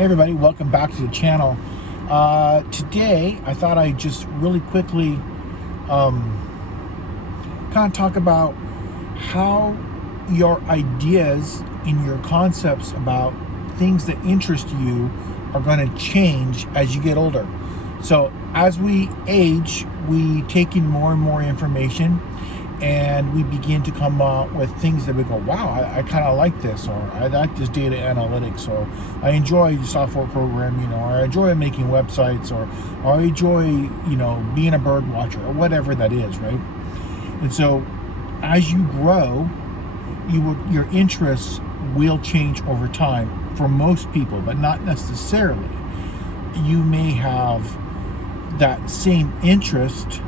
Hey everybody, welcome back to the channel. Today, I thought I'd just really quickly kind of talk about how your ideas and your concepts about things that interest you are going to change as you get older. So as we age, we take in more and more information, and we begin to come up with things that we go, wow, I kind of like this, or I like this data analytics, or I enjoy software programming, or I enjoy making websites, or I enjoy, being a bird watcher, or whatever that is, right? And so as you grow, your interests will change over time for most people, but not necessarily. You may have that same interest.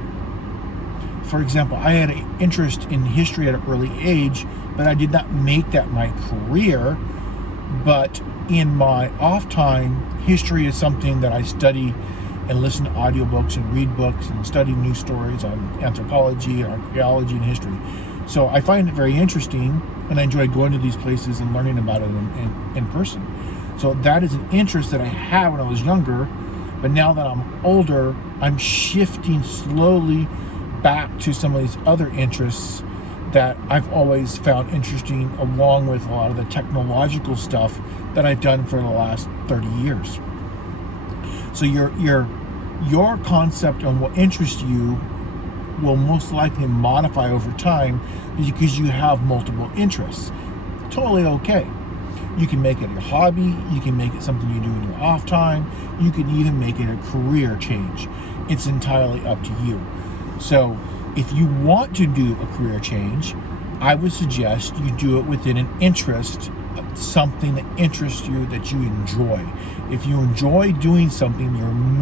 For example, I had an interest in history at an early age, but I did not make that my career. But in my off time, history is something that I study and listen to audiobooks and read books and study news stories on anthropology and archaeology and history. So I find it very interesting, and I enjoy going to these places and learning about it in person. So that is an interest that I had when I was younger, but now that I'm older, I'm shifting slowly back to some of these other interests that I've always found interesting, along with a lot of the technological stuff that I've done for the last 30 years. So your concept on what interests you will most likely modify over time because you have multiple interests. Totally okay. You can make it a hobby, you can make it something you do in your off time, you can even make it a career change. It's entirely up to you. So if you want to do a career change, I would suggest you do it within an interest, something that interests you, that you enjoy. If you enjoy doing something,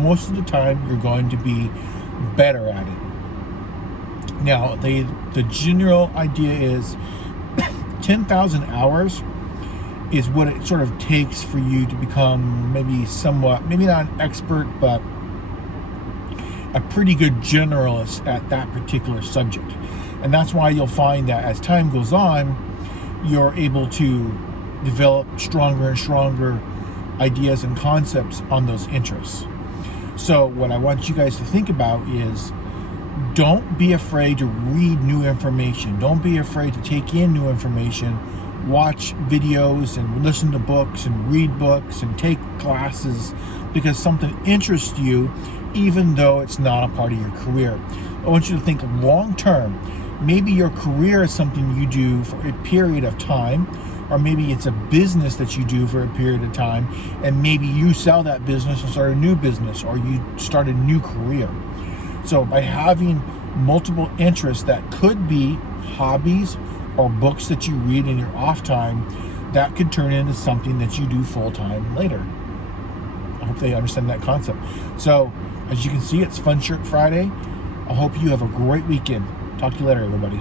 most of the time you're going to be better at it. Now, the general idea is 10,000 hours is what it sort of takes for you to become maybe not an expert, but a pretty good generalist at that particular subject. And that's why you'll find that as time goes on, you're able to develop stronger and stronger ideas and concepts on those interests. So what I want you guys to think about is, don't be afraid to read new information. Don't be afraid to take in new information. Watch videos and listen to books and read books and take classes because something interests you, even though it's not a part of your career. I want you to think long term. Maybe your career is something you do for a period of time, or maybe it's a business that you do for a period of time, and maybe you sell that business and start a new business, or you start a new career. So by having multiple interests that could be hobbies or books that you read in your off time, that could turn into something that you do full time later. I hope they understand that concept. So as you can see, it's Fun Shirt Friday. I hope you have a great weekend. Talk to you later, everybody.